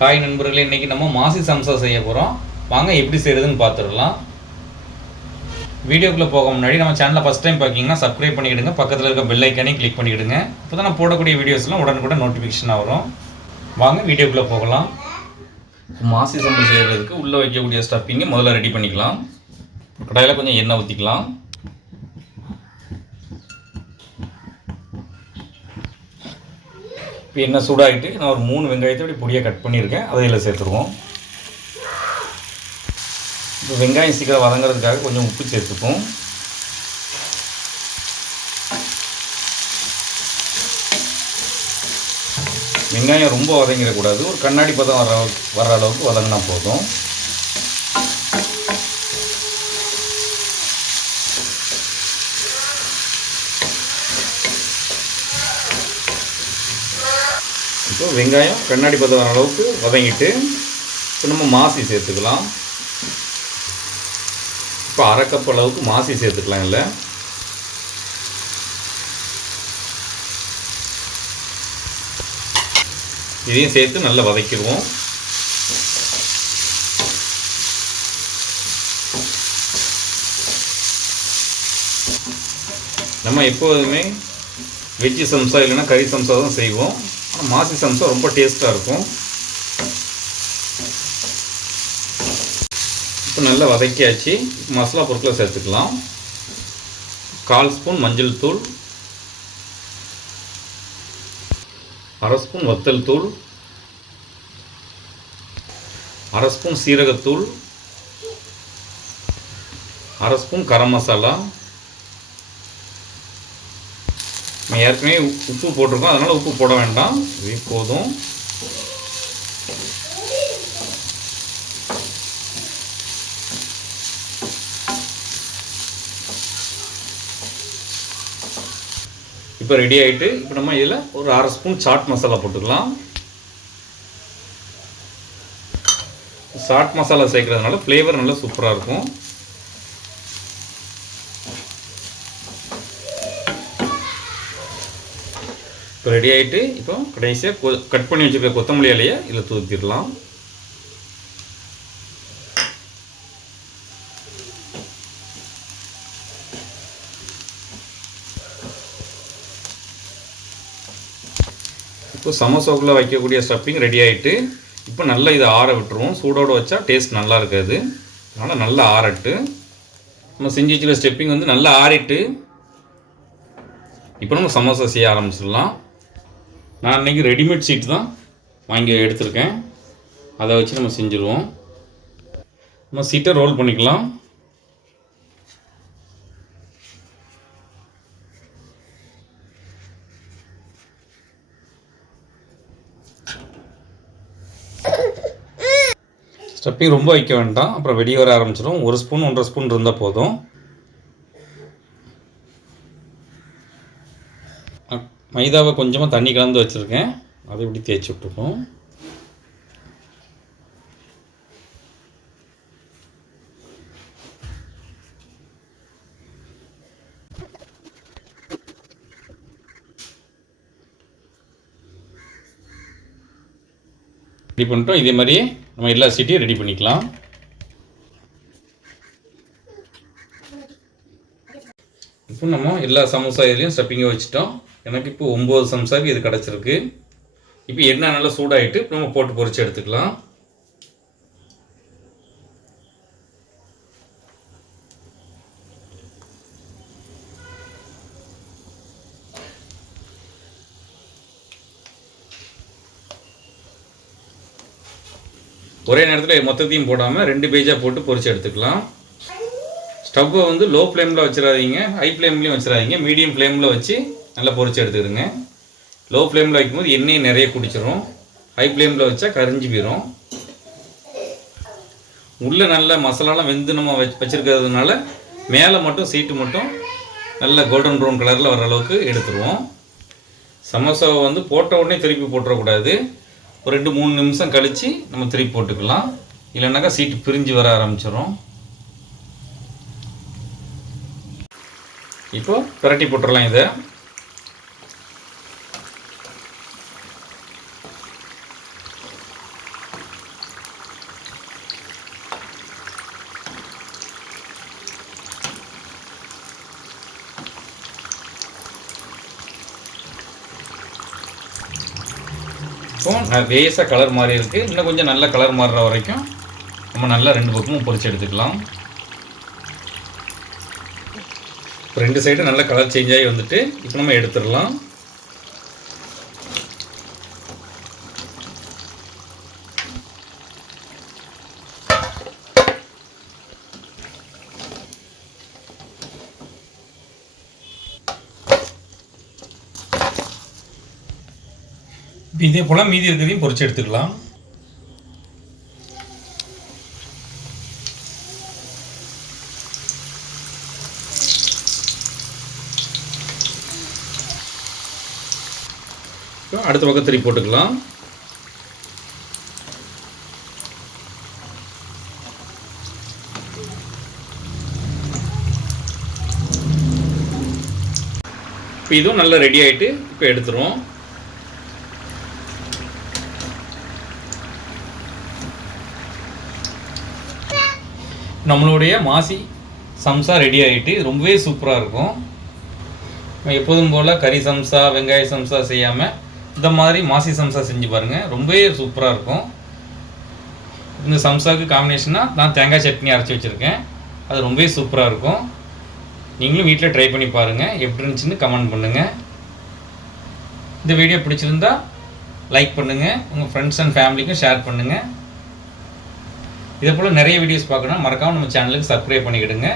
Hi நண்பர்களே இன்றைக்கி நம்ம மாசி சம்சா செய்ய போகிறோம் வாங்க எப்படி செய்கிறதுன்னு பார்த்துடலாம் வீடியோக்குள்ளே போக முன்னாடி நம்ம சேனலை ஃபஸ்ட் டைம் பார்க்கிங்கன்னா சப்ஸ்கிரைப் பண்ணிக்கிடுங்க. பக்கத்தில் இருக்க பெல் ஐக்கானையும் கிளிக் பண்ணிக்கிடுங்க. இப்போ தான் நான் போடக்கூடிய வீடியோஸ்லாம் உடனுக்குடன் நோட்டிஃபிகேஷனாக வரும். வாங்க வீடியோக்குள்ளே போகலாம். மாசி சம்பல் செய்கிறதுக்கு உள்ளே வைக்கக்கூடிய ஸ்டப்பிங்கை முதல்ல ரெடி பண்ணிக்கலாம். கடாயில் கொஞ்சம் எண்ணெய் ஊற்றிக்கலாம் இப்போ எண்ணெய் சூடாகிட்டு நான் ஒரு மூணு வெங்காயத்தை இப்படி பொடியாக கட் பண்ணியிருக்கேன். அதை இதில் சேர்த்துருவோம். இப்போ வெங்காயம் சீக்கிரம் வதங்குறதுக்காக கொஞ்சம் உப்பு சேர்த்துப்போம். வெங்காயம் ரொம்ப வதங்கிடக்கூடாது. ஒரு கண்ணாடி பதம் வர வர அளவுக்கு வதங்கினா போதும். இப்போ வெங்காயம் கண்ணாடி பதம் வர அளவுக்கு வதங்கிட்டு இப்போ நம்ம மாசி சேர்த்துக்கலாம். இப்போ அரை கப் அளவுக்கு மாசி சேர்த்துக்கலாம் இல்லை இதையும் சேர்த்து நல்லா வதக்கிடுவோம். நம்ம எப்போதுமே வெஜ்ஜி சம்சா இல்லைன்னா கறி சம்சா தான் செய்வோம். மாசி சம்சா ரொம்ப டேஸ்ட்டாக இருக்கும். இப்போ நல்லா வதக்கியாச்சு. மசாலா பொருட்களை சேர்த்துக்கலாம். கால் ஸ்பூன் மஞ்சள் தூள். அரை ஸ்பூன் வத்தல் தூள். அரை ஸ்பூன் சீரகத்தூள். அரை ஸ்பூன் கரம் மசாலா நம்ம ஏற்கனவே உப்பு போட்டிருக்கோம். அதனால் உப்பு போட வேண்டாம். இது போதும். இப்போ ரெடி ஆகிட்டு இப்போ நம்ம இதில் ஒரு அரை ஸ்பூன் சாட் மசாலா போட்டுக்கலாம். சாட் மசாலா சேர்க்கறதுனால ஃப்ளேவர் நல்லா சூப்பராக இருக்கும். இப்போ ரெடி ஆகிட்டு இப்போ கடைசியாக கொ கட் பண்ணி வச்சுருக்க கொத்தமல்லி இலையை இதில் தூத்திடலாம். இப்போ சமோசாக்குள்ளே வைக்கக்கூடிய ஸ்டப்பிங் ரெடி ஆகிட்டு இப்போ நல்லா இதை ஆற விட்டுருவோம். சூடோடு வச்சா டேஸ்ட் நல்லா இருக்காது. அதனால் நல்லா ஆறட்டு. நம்ம செஞ்சு வச்சுருக்க ஸ்டெப்பிங் வந்து நல்லா ஆறிட்டு இப்போ நம்ம சமோசா செய்ய ஆரம்பிச்சிடலாம். நான் இன்றைக்கி ரெடிமேட் சீட் தான் வாங்கி எடுத்திருக்கேன். அதை வச்சு நம்ம செஞ்சுருவோம். நம்ம சீட்டை ரோல் பண்ணிக்கலாம். ஸ்டப்பிங் ரொம்ப வைக்க வேண்டாம். அப்புறம் வெடி வர ஆரம்பிச்சிடும் ஒரு ஸ்பூன் ஒன்றரை ஸ்பூன் இருந்தால் போதும். மைதாவை கொஞ்சமாக தண்ணி கலந்து வச்சுருக்கேன். அதை இப்படி தேய்ச்சி விட்டுருக்கோம். ரெடி பண்ணிட்டோம். இதே மாதிரி நம்ம எல்லா சீட்டையும் ரெடி பண்ணிக்கலாம். இப்போ நம்ம எல்லா சமோசா இதுலேயும் ஸ்டப்பிங்கை வச்சுட்டோம். எனக்கு இப்போ ஒம்பது சம்சாக்கு இது கிடச்சிருக்கு. இப்போ எண்ணெய் நல்லா சூடாகிட்டு நம்ம போட்டு பொறிச்சு எடுத்துக்கலாம். ஒரே நேரத்தில் மொத்தத்தையும் போடாமல் ரெண்டு பேஜாக போட்டு பொறிச்சு எடுத்துக்கலாம். ஸ்டவ்வை வந்து லோ ஃப்ளேமில் வச்சிடாதீங்க. ஹை ஃப்ளேம்லேயும் வச்சிடாதீங்க. மீடியம் ஃப்ளேமில் வச்சு நல்லா பொறிச்சு எடுத்துக்கிடுங்க. லோ ஃப்ளேமில் வைக்கும்போது எண்ணெயை நிறைய குடிச்சிடும் ஹை ஃப்ளேமில் வச்சா கரிஞ்சு போயிடும் உள்ளே நல்ல மசாலாலாம் வெந்து நம்ம வச் வச்சுருக்கிறதுனால மேலே மட்டும் சீட்டு மட்டும் நல்ல கோல்டன் ப்ரௌன் கலரில் வர அளவுக்கு எடுத்துருவோம். சமோசாவை வந்து போட்ட உடனே திருப்பி போட்டுறக்கூடாது. ஒரு ரெண்டு மூணு நிமிஷம் கழித்து நம்ம திருப்பி போட்டுக்கலாம். இல்லைன்னாக்கா சீட்டு பிரிஞ்சு வர ஆரம்பிச்சிடும் இப்போ பிரட்டி போட்டுடலாம் இதை. இப்போ வேஸாக கலர் மாறி இருக்குது இன்னும் கொஞ்சம் நல்ல கலர் மாறுற வரைக்கும் நம்ம நல்லா ரெண்டு பக்கமும் பொறிச்சு எடுத்துக்கலாம். ரெண்டு சைடும் நல்ல கலர் சேஞ்ச் ஆகி வந்துட்டு இப்போ நம்ம எடுத்துடலாம். இதே போல் மீதி இருக்கிறதையும் பொறிச்சு எடுத்துக்கலாம். அடுத்த பக்கம் திருப்பி போட்டுக்கலாம். இப்போ இதுவும் நல்லா ரெடி ஆகிட்டு இப்போ எடுத்துருவோம். நம்மளுடைய மாசி சம்சா ரெடி ஆகிட்டு ரொம்பவே சூப்பராக இருக்கும். எப்போதும் போல் கறி சம்சா வெங்காய சம்சா செய்யாமல் இந்த மாதிரி மாசி சம்சா செஞ்சு பாருங்கள் ரொம்பவே சூப்பராக இருக்கும். இந்த சம்சாவுக்கு காம்பினேஷனாக நான் தேங்காய் சட்னி அரைச்சி வச்சுருக்கேன். அது ரொம்பவே சூப்பராக இருக்கும். நீங்களும் வீட்டில் ட்ரை பண்ணி பாருங்கள் எப்படி இருந்துச்சுன்னு கமெண்ட் பண்ணுங்கள் இந்த வீடியோ பிடிச்சிருந்தா லைக் பண்ணுங்கள் உங்கள் ஃப்ரெண்ட்ஸ் அண்ட் ஃபேமிலிக்கும் ஷேர் பண்ணுங்கள் இதே போல் நிறைய வீடியோஸ் பார்க்கணும். மறக்காமல் நம்ம சேனலுக்கு சப்ஸ்கிரைப் பண்ணிக்கிடுங்க.